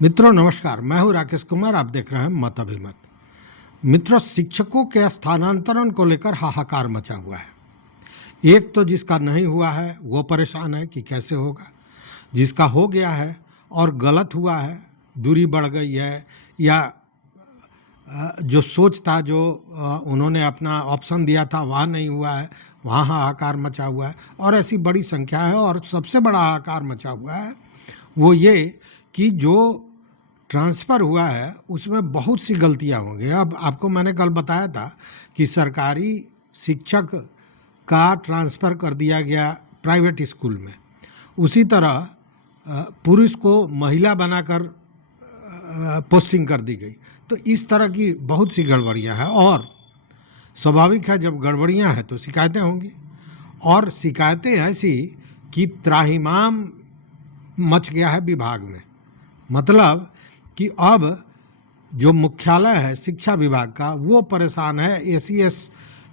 मित्रों नमस्कार, मैं हूं राकेश कुमार। आप देख रहे हैं मत अभिमत। मित्रों, शिक्षकों के स्थानांतरण को लेकर हाहाकार मचा हुआ है। एक तो जिसका नहीं हुआ है वो परेशान है कि कैसे होगा, जिसका हो गया है और गलत हुआ है, दूरी बढ़ गई है या जो सोच था, जो उन्होंने अपना ऑप्शन दिया था वहाँ नहीं हुआ है, वहाँ हाहाकार मचा हुआ है। और ऐसी बड़ी संख्या है। और सबसे बड़ा हाहाकार मचा हुआ है वो ये कि जो ट्रांसफ़र हुआ है उसमें बहुत सी गलतियां होंगी। अब आपको मैंने कल बताया था कि सरकारी शिक्षक का ट्रांसफ़र कर दिया गया प्राइवेट स्कूल में, उसी तरह पुरुष को महिला बनाकर पोस्टिंग कर दी गई। तो इस तरह की बहुत सी गड़बड़ियां हैं और स्वाभाविक है, जब गड़बड़ियां हैं तो शिकायतें होंगी। और शिकायतें ऐसी कि त्राहिमाम मच गया है विभाग में। मतलब कि अब जो मुख्यालय है शिक्षा विभाग का वो परेशान है,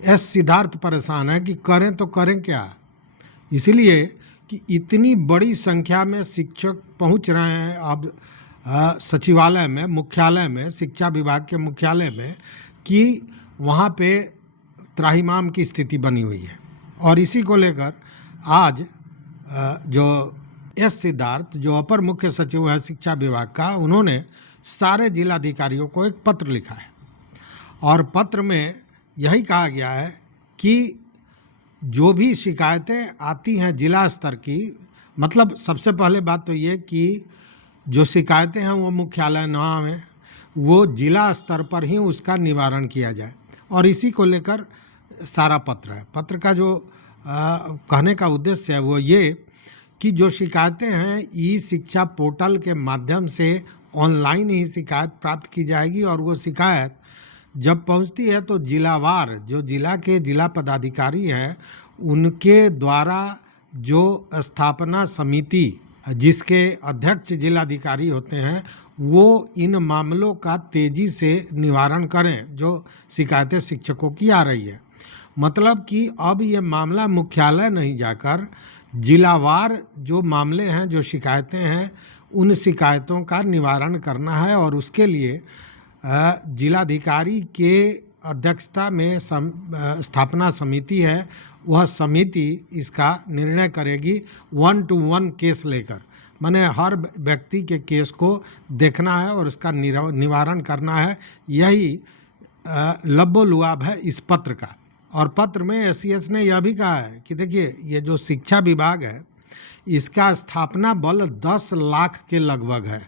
एस सिद्धार्थ परेशान है कि करें तो करें क्या। इसलिए कि इतनी बड़ी संख्या में शिक्षक पहुंच रहे हैं अब सचिवालय में, मुख्यालय में, शिक्षा विभाग के मुख्यालय में, कि वहाँ पे त्राहिमाम की स्थिति बनी हुई है। और इसी को लेकर आज जो एस सिद्धार्थ, जो अपर मुख्य सचिव है शिक्षा विभाग का, उन्होंने सारे जिलाधिकारियों को एक पत्र लिखा है। और पत्र में यही कहा गया है कि जो भी शिकायतें आती हैं जिला स्तर की, मतलब सबसे पहले बात तो ये कि जो शिकायतें हैं वो मुख्यालय न आवें, वो जिला स्तर पर ही उसका निवारण किया जाए। और इसी को लेकर सारा पत्र है। पत्र का जो कहने का उद्देश्य है वो ये कि जो शिकायतें हैं ई शिक्षा पोर्टल के माध्यम से ऑनलाइन ही शिकायत प्राप्त की जाएगी। और वो शिकायत जब पहुंचती है तो जिलावार, जो जिला के जिला पदाधिकारी हैं, उनके द्वारा जो स्थापना समिति जिसके अध्यक्ष जिलाधिकारी होते हैं, वो इन मामलों का तेज़ी से निवारण करें जो शिकायतें शिक्षकों की आ रही है। मतलब कि अब ये मामला मुख्यालय नहीं जाकर जिलावार जो मामले हैं, जो शिकायतें हैं, उन शिकायतों का निवारण करना है। और उसके लिए जिलाधिकारी के अध्यक्षता में स्थापना समिति है, वह समिति इसका निर्णय करेगी 1-to-1 केस लेकर। माने हर व्यक्ति के केस को देखना है और उसका निवारण करना है। यही लब्बो-लुआब है इस पत्र का। और पत्र में एससीएस ने यह भी कहा है कि देखिए, ये जो शिक्षा विभाग है इसका स्थापना बल 10 लाख के लगभग है।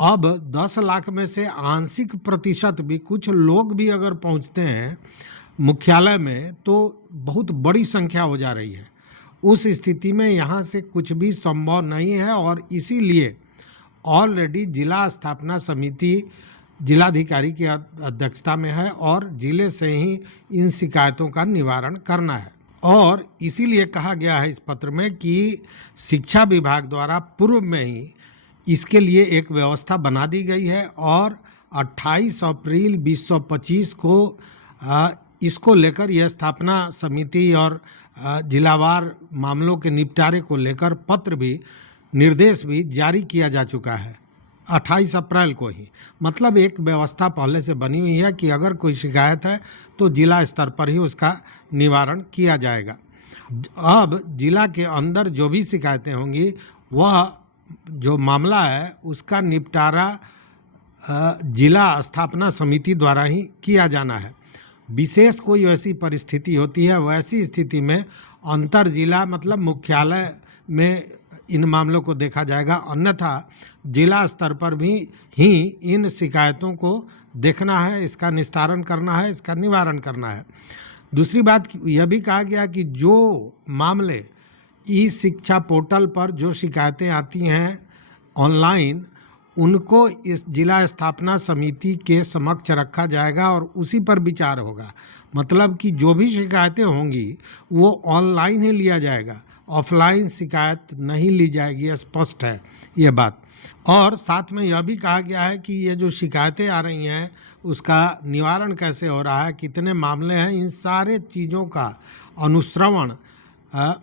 अब 10 लाख में से आंशिक प्रतिशत भी, कुछ लोग भी अगर पहुंचते हैं मुख्यालय में तो बहुत बड़ी संख्या हो जा रही है। उस स्थिति में यहाँ से कुछ भी संभव नहीं है। और इसीलिए ऑलरेडी जिला स्थापना समिति जिलाधिकारी की अध्यक्षता में है और जिले से ही इन शिकायतों का निवारण करना है। और इसीलिए कहा गया है इस पत्र में कि शिक्षा विभाग द्वारा पूर्व में ही इसके लिए एक व्यवस्था बना दी गई है। और 28 अप्रैल 2025 को इसको लेकर यह स्थापना समिति और जिलावार मामलों के निपटारे को लेकर पत्र भी, निर्देश भी जारी किया जा चुका है 28 अप्रैल को ही। मतलब एक व्यवस्था पहले से बनी हुई है कि अगर कोई शिकायत है तो जिला स्तर पर ही उसका निवारण किया जाएगा। अब जिला के अंदर जो भी शिकायतें होंगी, वह जो मामला है उसका निपटारा जिला स्थापना समिति द्वारा ही किया जाना है। विशेष कोई ऐसी परिस्थिति होती है, वैसी स्थिति में अंतर जिला, मतलब मुख्यालय में इन मामलों को देखा जाएगा। अन्यथा जिला स्तर पर भी ही इन शिकायतों को देखना है, इसका निस्तारण करना है, इसका निवारण करना है। दूसरी बात यह भी कहा गया कि जो मामले ई शिक्षा पोर्टल पर जो शिकायतें आती हैं ऑनलाइन, उनको इस जिला स्थापना समिति के समक्ष रखा जाएगा और उसी पर विचार होगा। मतलब कि जो भी शिकायतें होंगी वो ऑनलाइन ही लिया जाएगा, ऑफलाइन शिकायत नहीं ली जाएगी, स्पष्ट है ये बात। और साथ में यह भी कहा गया है कि ये जो शिकायतें आ रही हैं उसका निवारण कैसे हो रहा है, कितने मामले हैं, इन सारे चीज़ों का अनुश्रवण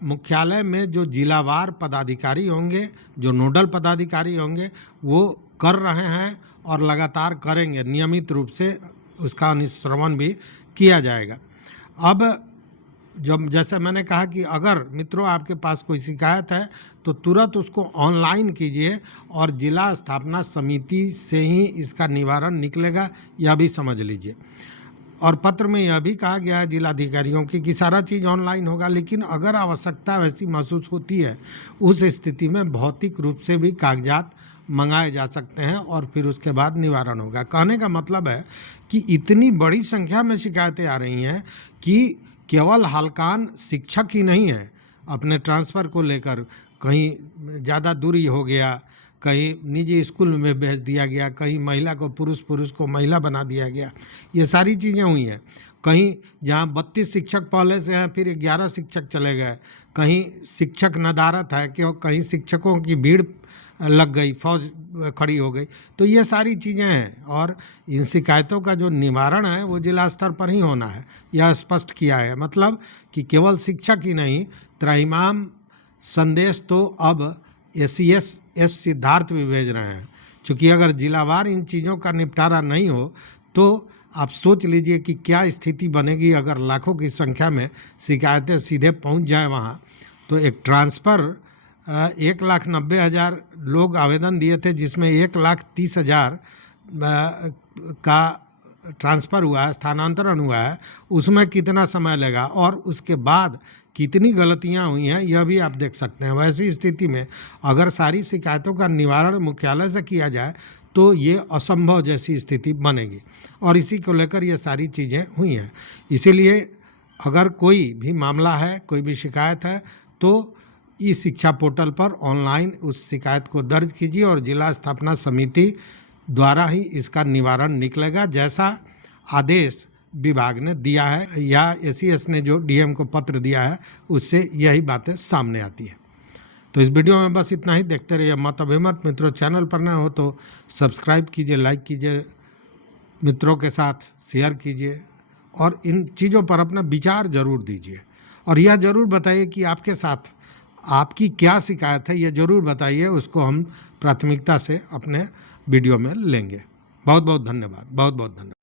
मुख्यालय में जो जिलावार पदाधिकारी होंगे, जो नोडल पदाधिकारी होंगे, वो कर रहे हैं और लगातार करेंगे, नियमित रूप से उसका अनुश्रवण भी किया जाएगा। अब जब जैसे मैंने कहा कि अगर मित्रों आपके पास कोई शिकायत है तो तुरंत उसको ऑनलाइन कीजिए और जिला स्थापना समिति से ही इसका निवारण निकलेगा, यह भी समझ लीजिए। और पत्र में यह भी कहा गया है जिलाधिकारियों की कि सारा चीज़ ऑनलाइन होगा, लेकिन अगर आवश्यकता वैसी महसूस होती है उस स्थिति में भौतिक रूप से भी कागजात मंगाए जा सकते हैं और फिर उसके बाद निवारण होगा। कहने का मतलब है कि इतनी बड़ी संख्या में शिकायतें आ रही हैं कि केवल हलकान शिक्षक ही नहीं है, अपने ट्रांसफ़र को लेकर कहीं ज़्यादा दूरी हो गया, कहीं निजी स्कूल में भेज दिया गया, कहीं महिला को पुरुष, पुरुष को महिला बना दिया गया, ये सारी चीज़ें हुई हैं। कहीं जहाँ 32 शिक्षक पहले से हैं फिर 11 शिक्षक चले गए, कहीं शिक्षक नदारत है कि कहीं शिक्षकों की भीड़ लग गई, फौज खड़ी हो गई। तो ये सारी चीज़ें हैं और इन शिकायतों का जो निवारण है वो जिला स्तर पर ही होना है, यह स्पष्ट किया है। मतलब कि केवल शिक्षक ही नहीं, त्राहिमाम संदेश तो अब एस सिद्धार्थ भी भेज रहे हैं। क्योंकि अगर जिलावार इन चीज़ों का निपटारा नहीं हो तो आप सोच लीजिए कि क्या स्थिति बनेगी अगर लाखों की संख्या में शिकायतें सीधे पहुंच जाए वहां। तो एक ट्रांसफ़र 1,90,000 लोग आवेदन दिए थे, जिसमें 1,30,000 का ट्रांसफ़र हुआ है, स्थानांतरण हुआ है, उसमें कितना समय लगा और उसके बाद कितनी गलतियां हुई हैं यह भी आप देख सकते हैं। वैसी स्थिति में अगर सारी शिकायतों का निवारण मुख्यालय से किया जाए तो ये असंभव जैसी स्थिति बनेगी और इसी को लेकर ये सारी चीज़ें हुई हैं। इसीलिए अगर कोई भी मामला है, कोई भी शिकायत है तो ई शिक्षा पोर्टल पर ऑनलाइन उस शिकायत को दर्ज कीजिए और जिला स्थापना समिति द्वारा ही इसका निवारण निकलेगा, जैसा आदेश विभाग ने दिया है या एसीएस ने जो डीएम को पत्र दिया है उससे यही बातें सामने आती है। तो इस वीडियो में बस इतना ही। देखते रहिए मत अभिमत। मित्रों चैनल पर नए हो तो सब्सक्राइब कीजिए, लाइक कीजिए, मित्रों के साथ शेयर कीजिए और इन चीज़ों पर अपना विचार ज़रूर दीजिए और यह ज़रूर बताइए कि आपके साथ आपकी क्या शिकायत है, ये ज़रूर बताइए, उसको हम प्राथमिकता से अपने वीडियो में लेंगे। बहुत बहुत धन्यवाद, बहुत बहुत धन्यवाद।